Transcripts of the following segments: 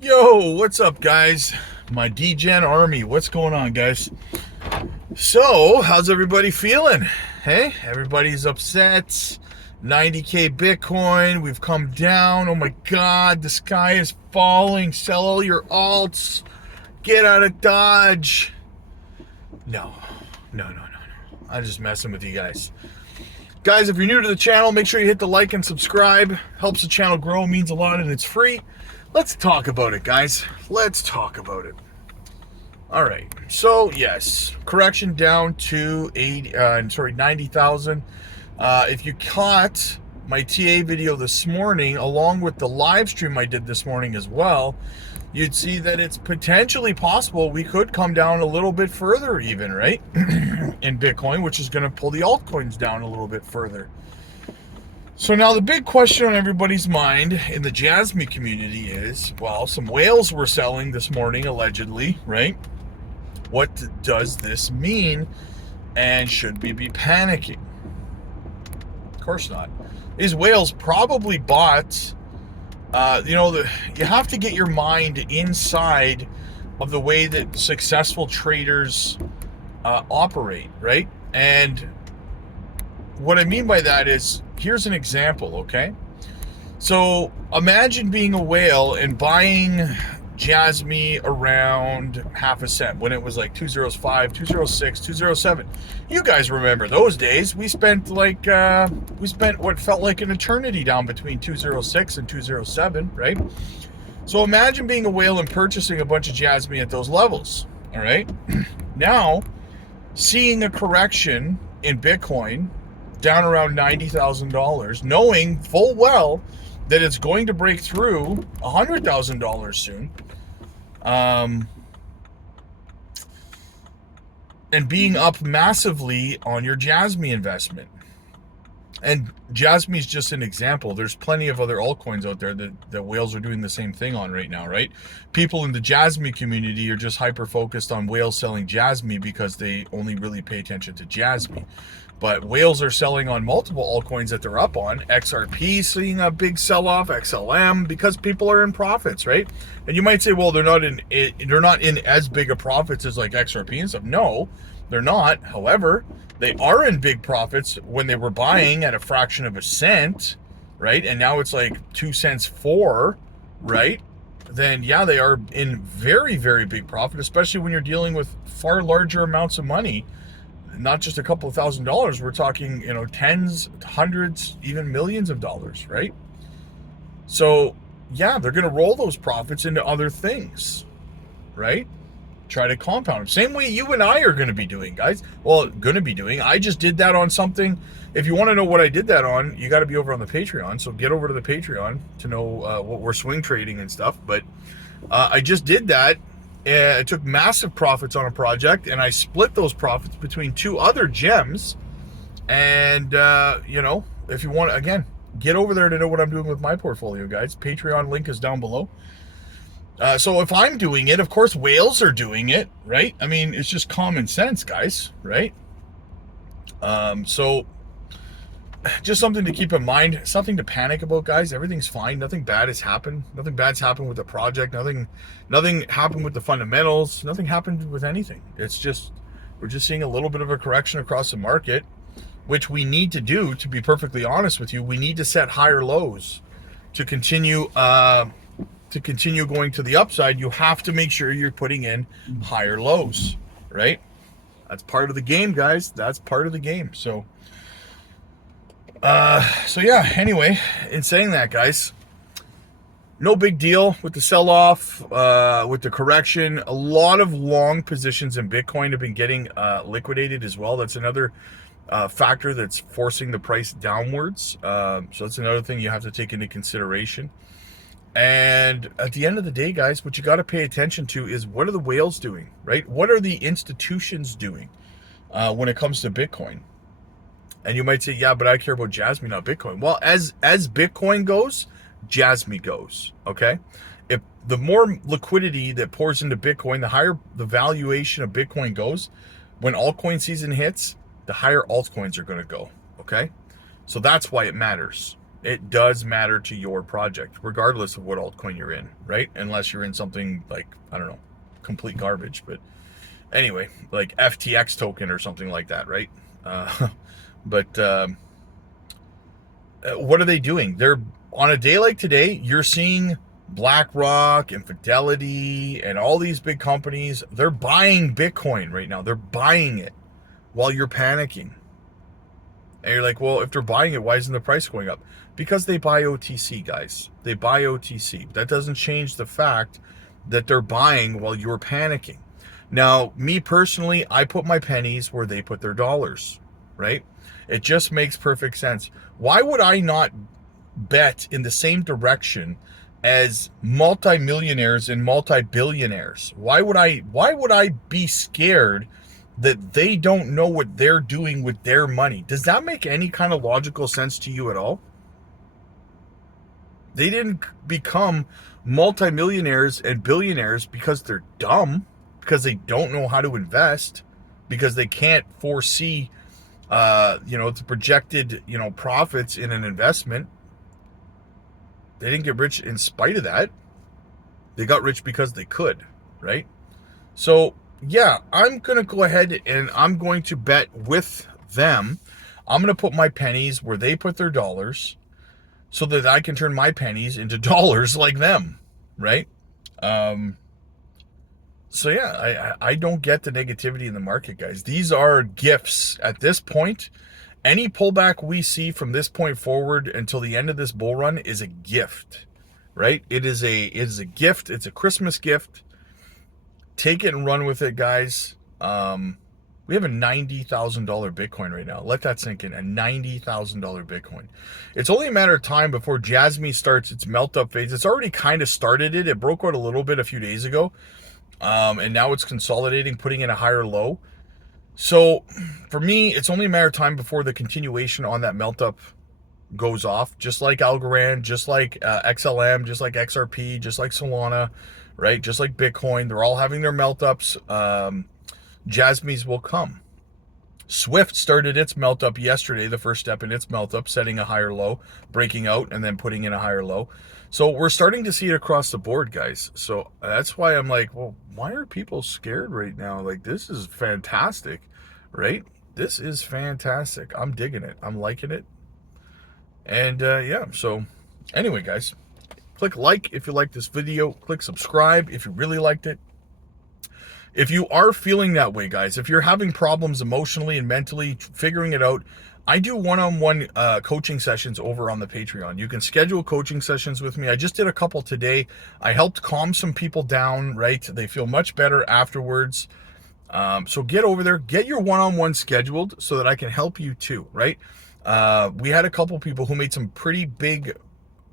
Yo, what's up, guys? My DGen army, what's going on, guys? So, how's everybody feeling? Hey, everybody's upset. 90K Bitcoin, we've come down. Oh my God, the sky is falling. Sell all your alts. Get out of Dodge. No. I'm just messing with you guys. Guys, if you're new to the channel, make sure you hit the like and subscribe. Helps the channel grow, means a lot, and it's free. Let's talk about it, guys. Let's talk about it. All right. So, yes, correction down to 90,000. If you caught my TA video this morning, along with the live stream I did this morning as well, you'd see that it's potentially possible we could come down a little bit further even, right? In Bitcoin, which is going to pull the altcoins down a little bit further. So now the big question on everybody's mind in the JASMY community is, well, some whales were selling this morning, allegedly, right? What does this mean? And should we be panicking? Of course not. These whales probably bought, you have to get your mind inside of the way that successful traders operate, right? And what I mean by that is, here's an example, okay? So imagine being a whale and buying JASMY around half a cent when it was like 205, 206, 207. You guys remember those days. We spent what felt like an eternity down between 206 and 207, right? So imagine being a whale and purchasing a bunch of JASMY at those levels, all right? Now, seeing a correction in Bitcoin down around $90,000, knowing full well that it's going to break through $100,000 soon, and being up massively on your JASMY investment. And JASMY is just an example. There's plenty of other altcoins out there that whales are doing the same thing on right now, right? People in the JASMY community are just hyper-focused on whales selling JASMY because they only really pay attention to JASMY. But whales are selling on multiple altcoins that they're up on. XRP seeing a big sell-off, XLM, because people are in profits, right? And you might say, well, they're not in as big a profits as like XRP and stuff. No, they're not. However, they are in big profits when they were buying at a fraction of a cent, right? And now it's like 2 cents for, right? Then yeah, they are in very, very big profit, especially when you're dealing with far larger amounts of money. Not just a couple of $1,000s, we're talking, tens, hundreds, even millions of dollars, right? So yeah, they're going to roll those profits into other things, right? Try to compound them. Same way you and I are going to be doing, guys. Well, I just did that on something. If you want to know what I did that on, you got to be over on the Patreon. So get over to the Patreon to know what we're swing trading and stuff. But I just did that. I took massive profits on a project, and I split those profits between 2 other gems. And, if you want, again, get over there to know what I'm doing with my portfolio, guys. Patreon link is down below. So if I'm doing it, of course, whales are doing it, right? I mean, it's just common sense, guys, right? So just something to keep in mind, something to panic about, guys. Everything's fine. Nothing bad has happened. Nothing bad's happened with the project. Nothing happened with the fundamentals. Nothing happened with anything. It's just, we're just seeing a little bit of a correction across the market, which we need to do, to be perfectly honest with you. We need to set higher lows to continue going to the upside. You have to make sure you're putting in higher lows, right? That's part of the game, guys. That's part of the game. So yeah, anyway, in saying that, guys, no big deal with the sell-off, with the correction. A lot of long positions in Bitcoin have been getting liquidated as well. That's another factor that's forcing the price downwards. So that's another thing you have to take into consideration. And at the end of the day, guys, what you got to pay attention to is, what are the whales doing, right? What are the institutions doing when it comes to Bitcoin? And you might say, yeah, but I care about JASMY, not Bitcoin. Well, as Bitcoin goes, JASMY goes, okay? If the more liquidity that pours into Bitcoin, the higher the valuation of Bitcoin goes. When altcoin season hits, the higher altcoins are going to go, okay? So that's why it matters, It does matter to your project, regardless of what altcoin you're in, right? Unless you're in something like, I don't know, complete garbage. But anyway, like FTX token or something like that, right? But what are they doing? They're on a day like today, you're seeing BlackRock and Fidelity and all these big companies, they're buying Bitcoin right now. They're buying it while you're panicking. And you're like, well, if they're buying it, why isn't the price going up? Because they buy OTC, guys. They buy OTC. That doesn't change the fact that they're buying while you're panicking. Now, me personally, I put my pennies where they put their dollars, right? It just makes perfect sense. Why would I not bet in the same direction as multimillionaires and multi-billionaires? Why would I be scared that they don't know what they're doing with their money? Does that make any kind of logical sense to you at all? They didn't become multimillionaires and billionaires because they're dumb, because they don't know how to invest, because they can't foresee the projected, profits in an investment. They didn't get rich in spite of that. They got rich because they could, right? So yeah, I'm going to go ahead and I'm going to bet with them. I'm going to put my pennies where they put their dollars so that I can turn my pennies into dollars like them, right? So yeah, I don't get the negativity in the market, guys. These are gifts at this point. Any pullback we see from this point forward until the end of this bull run is a gift, right? It is a gift. It's a Christmas gift. Take it and run with it, guys. We have a $90,000 Bitcoin right now. Let that sink in. A $90,000 Bitcoin. It's only a matter of time before JASMY starts its melt up phase. It's already kind of started it. It broke out a little bit a few days ago. And now it's consolidating, putting in a higher low. So for me, it's only a matter of time before the continuation on that melt up goes off, just like Algorand, just like XLM, just like XRP, just like Solana, right? Just like Bitcoin. They're all having their melt ups. JASMY's will come. Swift started its melt up yesterday, the first step in its melt up, setting a higher low, breaking out, and then putting in a higher low. So we're starting to see it across the board, guys. So that's why I'm like, well, why are people scared right now? Like, this is fantastic, right? This is fantastic. I'm digging it. I'm liking it. And yeah, so anyway, guys, click like if you like this video. Click subscribe if you really liked it. If you are feeling that way, guys, if you're having problems emotionally and mentally figuring it out, I do one-on-one coaching sessions over on the Patreon. You can schedule coaching sessions with me. I just did a couple today. I helped calm some people down, right? They feel much better afterwards. So get over there, get your one-on-one scheduled so that I can help you too, right? We had a couple people who made some pretty big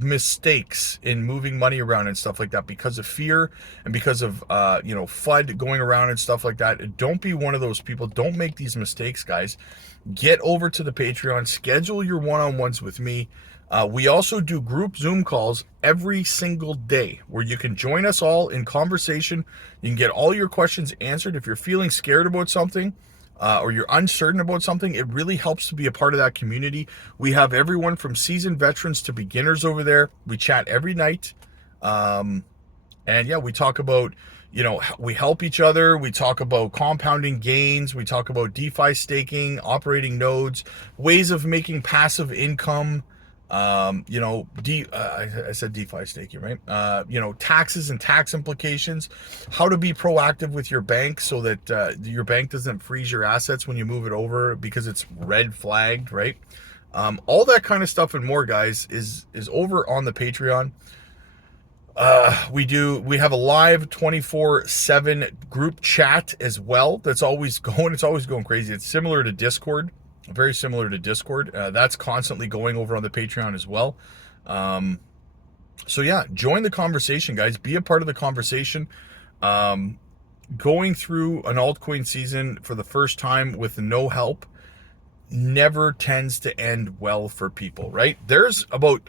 mistakes in moving money around and stuff like that because of fear and because of FUD going around and stuff like that. Don't be one of those people. Don't make these mistakes, guys. Get over to the Patreon, schedule your one-on-ones with me. We also do group Zoom calls every single day where you can join us all in conversation. You can get all your questions answered. If you're feeling scared about something, or you're uncertain about something, it really helps to be a part of that community. We have everyone from seasoned veterans to beginners over there. We chat every night. And yeah, we talk about, we help each other. We talk about compounding gains. We talk about DeFi staking, operating nodes, ways of making passive income. I said DeFi staking, right? Taxes and tax implications, how to be proactive with your bank so that your bank doesn't freeze your assets when you move it over because it's red flagged, right? All that kind of stuff and more, guys, is over on the Patreon. We have a live 24/7 group chat as well. It's always going crazy. It's similar to Discord. Very similar to Discord. That's constantly going over on the Patreon as well. So yeah, join the conversation, guys. Be a part of the conversation. Going through an altcoin season for the first time with no help never tends to end well for people, right?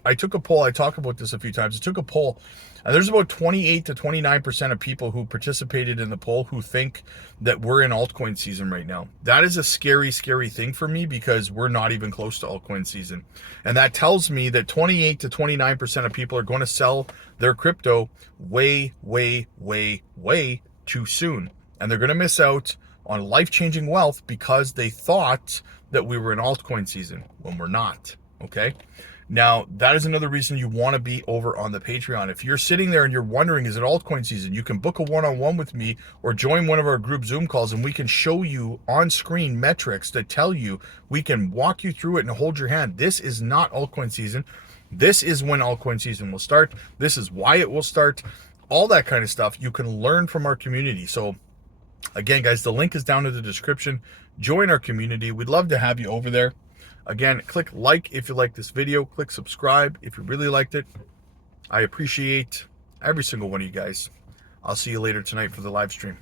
I took a poll. I talk about this a few times. I took a poll. And there's about 28 to 29% of people who participated in the poll who think that we're in altcoin season right now. That is a scary, scary thing for me because we're not even close to altcoin season. And that tells me that 28 to 29% of people are going to sell their crypto way, way, way, way too soon. And they're going to miss out on life-changing wealth because they thought that we were in altcoin season when we're not, okay? Now, that is another reason you want to be over on the Patreon. If you're sitting there and you're wondering, is it altcoin season? You can book a one-on-one with me or join one of our group Zoom calls, and we can show you on-screen metrics that tell you, we can walk you through it and hold your hand. This is not altcoin season. This is when altcoin season will start. This is why it will start. All that kind of stuff you can learn from our community. So again, guys, the link is down in the description. Join our community. We'd love to have you over there. Again, click like if you like this video. Click subscribe if you really liked it. I appreciate every single one of you guys. I'll see you later tonight for the live stream.